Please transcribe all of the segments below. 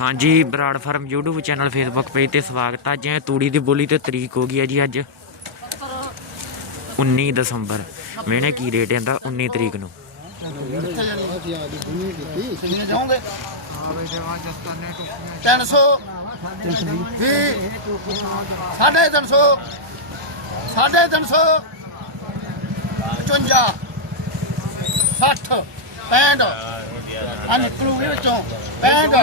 ਹਾਂਜੀ Brar farm YouTube channel Facebook page ਤੇ ਸਵਾਗਤ ਹੈ ਜਿਵੇਂ ਤੂੜੀ ਦੀ ਬੋਲੀ ਤੇ ਤਰੀਕ ਹੋ ਗਈ ਹੈ ਜੀ ਅੱਜ। 19 ਦਸੰਬਰ। ਮੈਨੇ ਕੀ ਰੇਟ ਜਾਂਦਾ 19 ਤਰੀਕ ਨੂੰ। ਜਾਓਗੇ 300 ਵੀ ਸਾਢੇ 300 ਸਾਢੇ 300 55 60 65 ਆ ਨਿਕਲੂਗੇ ਵਿੱਚੋਂ। 65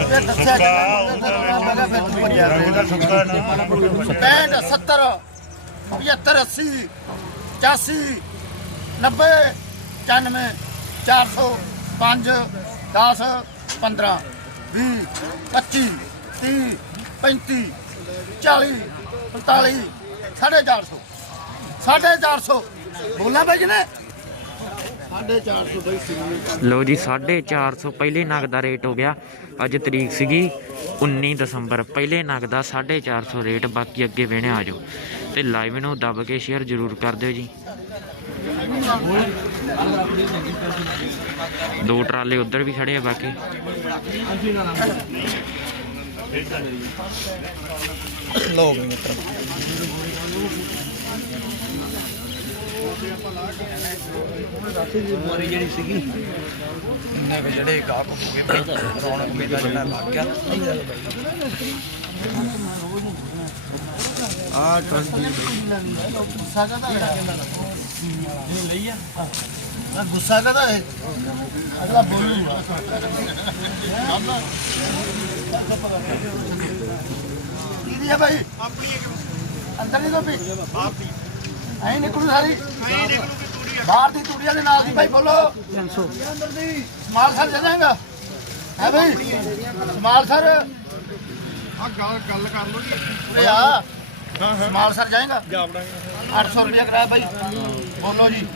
ਇਹ ਦੱਸਿਆ ਕਿਹਾ ਫਿਰ ਤੂੰ ਬੜਿਆ 65 70 75 80 85 90 95 400 5 10 15 20 25 30 35 40 45 450 450 ਬੋਲਣਾ ਭਾਈ ਨੇ? 450 ਬਈ ਸੀ ਲੋ ਜੀ 450 ਪਹਿਲੇ ਨਗ ਦਾ ਰੇਟ ਹੋ ਗਿਆ। ਅੱਜ ਤਰੀਕ ਸੀਗੀ 19 ਦਸੰਬਰ। ਪਹਿਲੇ ਨਗ ਦਾ 450 ਰੇਟ, ਬਾਕੀ ਅੱਗੇ ਵੇਣੇ ਆ ਜਾਓ। ਤੇ ਲਾਈਵ ਨੂੰ ਦੱਬ ਕੇ ਸ਼ੇਅਰ ਜ਼ਰੂਰ ਕਰ ਦਿਓ ਜੀ। ਦੋ ਟਰਾਲੇ ਉਧਰ ਵੀ ਖੜੇ ਆ ਬਾਕੀ। ਲੋਕ ਮਿੱਤਰ। ਮੋਰੀ ਜਿਹੜੀ ਸੀਗੀ। ਇੰਨੇ ਕੁ ਜਿਹੜੇ ਗਾਹਕ ਹੋ ਗਏ ਬਈ ਰੌਣਕ ਮੇਲਾ ਜਿਹੜਾ ਲੱਗ ਗਿਆ। ਆ ਟਰੰਕੀ ਗੁੱਸਾ ਕਰਦਾ ਇਹ ਲਈ ਆ ਮੈਂ ਗੁੱਸਾ ਕਰਦਾ ਹੈ? ਅਗਲਾ ਬੋਲੂਗਾ। ਦੀਦੀ ਆ ਭਾਈ ਆਪਣੀ ਅੰਦਰ ਨਹੀਂ ਦੋਪੀ ਆਪਦੀ ਐਂ ਨਿਕਲੂ ਸਾਰੀ। ਬਾਹਰ ਦੀ ਤੂੜੀਆਂ ਦੇ ਨਾਲ ਦੀ ਭਾਈ ਬੋਲੋ। 300 ਅੰਦਰ ਦੀ ਸਮਾਲ ਸਰ ਜਾ ਜਾਏਗਾ ਹੈ ਭਾਈ ਸਮਾਲ ਸਰ। ਆ ਗੱਲ ਗੱਲ ਕਰ ਲੋ ਜੀ। ਆ। ਸਮਾਲ ਸਰ ਜਾਏਗਾ। 800 ਰੁਪਇਆ ਕਰਾਇਆ ਭਾਈ ਬੋਲੋ ਜੀ।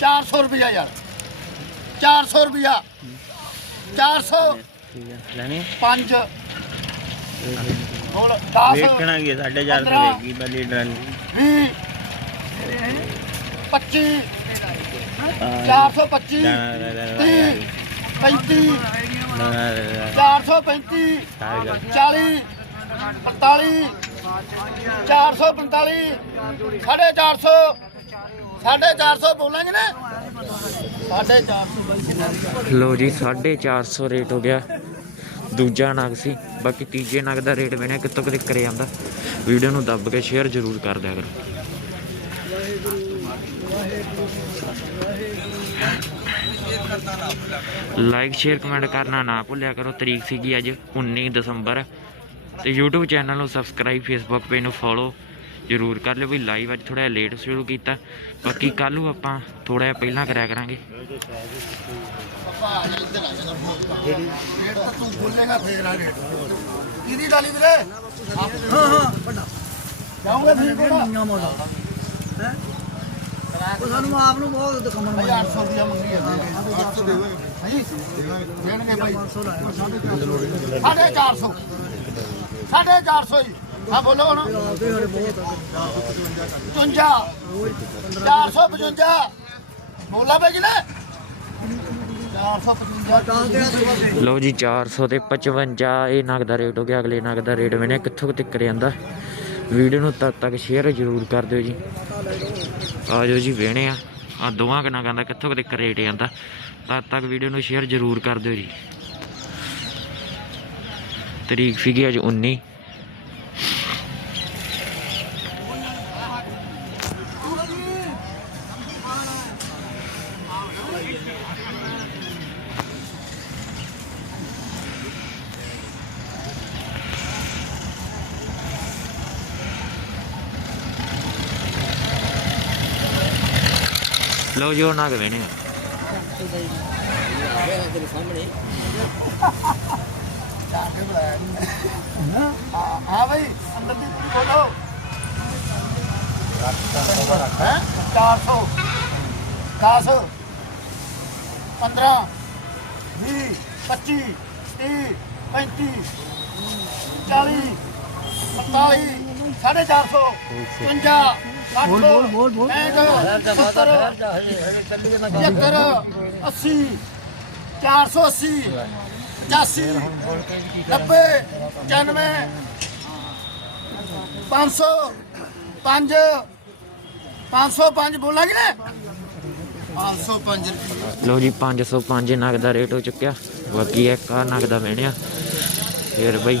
400 ਰੁਪਇਆ ਯਾਰ। 400 ਰੁਪਇਆ। 400 ਲੈਣੇ? 5 ਹੋਰ 10 ਵੇਚਣਾ ਕੀ 450 ਪੰਦਰਾਂ। ਵੇਗੀ ਬਲੀ ਡਰਨ 20 25 425 30 35 435 40 45 445 ਸਾਢੇ 400 ਸਾਢੇ 400 ਬੋਲਾਂਗੇ ਨਾ ਸਾਢੇ 400 ਲੋ ਜੀ 450 ਰੇਟ ਹੋ ਗਿਆ ਦੂਜਾ ਨਗ ਸੀ ਬਾਕੀ ਤੀਜੇ ਨਗ ਦਾ ਰੇਟ ਵੇਣੇ ਕਿੱਥੋਂ ਕਿਤੇ ਕਰੇ ਜਾਂਦਾ ਵੀਡੀਓ ਨੂੰ ਦੱਬ ਕੇ ਸ਼ੇਅਰ ਜ਼ਰੂਰ ਕਰ ਦਿਆ ਕਰੋ ਲਾਈਕ ਸ਼ੇਅਰ ਕਮੈਂਟ ਕਰਨਾ ਨਾ ਭੁੱਲਿਆ ਕਰੋ। ਤਰੀਕ ਸੀਗੀ ਅੱਜ 19 ਦਸੰਬਰ। ਤੇ YouTube ਚੈਨਲ ਨੂੰ ਸਬਸਕ੍ਰਾਈਬ Facebook ਪੇਜ ਨੂੰ ਫੋਲੋ ਜ਼ਰੂਰ ਕਰ ਲਿਓ ਵੀ ਲਾਈਵ ਅੱਜ ਥੋੜਾ ਲੇਟ ਸ਼ੁਰੂ ਕੀਤਾ। ਬਾਕੀ ਕੱਲ ਨੂੰ ਆਪਾਂ ਥੋੜਾ ਜਿਹਾ ਪਹਿਲਾਂ ਕਰਿਆ ਕਰਾਂਗੇ। ਰੇਟ ਤਾਂ ਤੂੰ ਬੋਲੇਗਾ ਫੇਰ ਆ ਰੇਟ ਕਿਹਦੀ ਡਾਲੀ ਵੀਰੇ? ਹਾਂ ਹਾਂ ਵੱਡਾ। ਜਾਉਂਗੇ ਫਿਰ ਕੋਲ ਨੀਆਂ ਉਹ ਸਾਨੂੰ ਆਪ ਨੂੰ ਬਹੁਤ ਦਿਖਾਉਣ ਭਾਈ 800 ਰੁਪਇਆ ਮੰਗੀ ਜਾਂਦੇ 800 ਦੇਵਾਂਗੇ ਹਾਂਜੀ? ਦੇਣਗੇ ਭਾਈ। 500 ਲਾਇਆ। 450 450 ਹੀ। ਹਾਂ ਬੋਲੋ ਹੁਣ। 55 455 ਬੋਲਾ ਭਾਈ ਜੀ ਨੇ। 455 ਲਓ ਜੀ 400 ਤੇ 55 ਇਹ ਨਗ ਦਾ ਰੇਟ ਹੋ ਗਿਆ। ਅਗਲੇ ਨਗ ਦਾ ਰੇਟ ਮੈਨੇ ਕਿੱਥੋਂ ਕੁ ਤੱਕ ਜਾਂਦਾ। ਵੀਡੀਓ ਨੂੰ ਤਦ ਤੱਕ ਸ਼ੇਅਰ ਜ਼ਰੂਰ ਕਰ ਦਿਓ ਜੀ। ਆ ਜਾਓ ਜੀ ਵੇਣੇ ਆ। ਆ ਦੋਵਾਂ ਕਨਾ ਕਹਿੰਦਾ ਕਿੱਥੋਂ ਕਿਤੇ ਤੱਕ ਰੇਟ ਜਾਂਦਾ। ਤਦ ਤੱਕ ਵੀਡੀਓ ਨੂੰ ਸ਼ੇਅਰ ਜ਼ਰੂਰ ਕਰ ਦਿਓ ਜੀ। ਤਰੀਕ ਸੀਗੀ ਅੱਜ 19 ਲਓ ਜੀ ਉਹ ਨਗ ਵੇਣੇ ਆ। ਹਾਂ ਹਾਂ ਭਾਈ ਅੰਦਰ ਦੀ ਕੁੜੀ ਬੋਲੋ। ਹੈ 400 10 15 20 25 30 35 40 45 450 50 ਬੋਲ ਬੋਲ ਬੋਲ ਬੋਲ 70 80 80 480 85 90 95 500 5 505 ਬੋਲਾਂਗੇ ਨਾ 505 ਰੁਪਏ ਲੋ ਜੀ 505 ਨਗ ਦਾ ਰੇਟ ਹੋ ਚੁੱਕਿਆ ਬਾਕੀ ਇੱਕ ਆ ਨਗ ਦਾ ਮਿਹਣਿਆ ਫੇਰ ਬਈ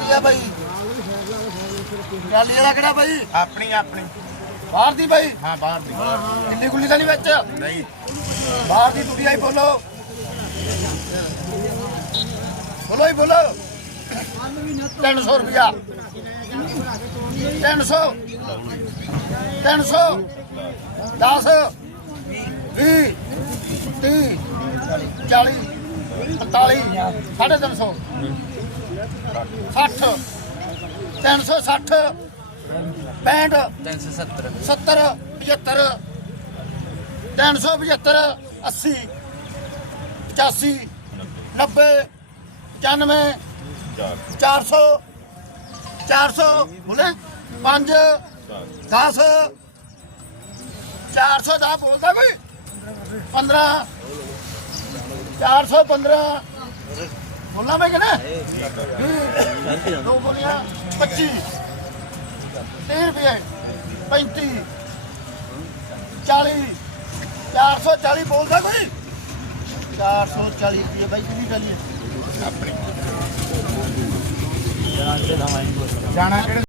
ਕੀ ਆ ਬਾਈ। ਟਰਾਲੀ ਵਾਲਾ ਕਿਹੜਾ ਬਾਈ? ਆਪਣੀ ਆਪਣੀ। ਬਾਹਰ ਦੀ ਬਾਈ? ਹਾਂ ਬਾਹਰ ਦੀ। ਕਿੰਨੀ ਗੁੱਲੀ ਤਾਂ ਨਹੀਂ ਵਿੱਚ? ਨਹੀਂ। ਬਾਹਰ ਦੀ ਟੁੱਟੀ ਆਈ ਬੋਲੋ। ਬੋਲੋ ਹੀ ਬੋਲੋ। 300 ਰੁਪਿਆ 300 300 10 20 30 40 45 ਸਾਢੇ 300 60 360 65 370 70 75 375 80 85 90 95 400 400 ਬੋਲੇ? 5 10 410 ਬੋਲਦਾ ਕੋਈ? 15 415 ਬੋਲਣਾ ਮੈਂ ਕਿਹਾ ਦੋ ਬੋਲੀਆਂ 25 30 ਰੁਪਏ 35 40 440 ਬੋਲਦਾ ਕੋਈ? 440 ਰੁਪਏ ਬਾਈ ਕਿੰਨੀ ਗੱਲ ਹੈ? ਜਾਣਾ ਕਿਹੜੇ?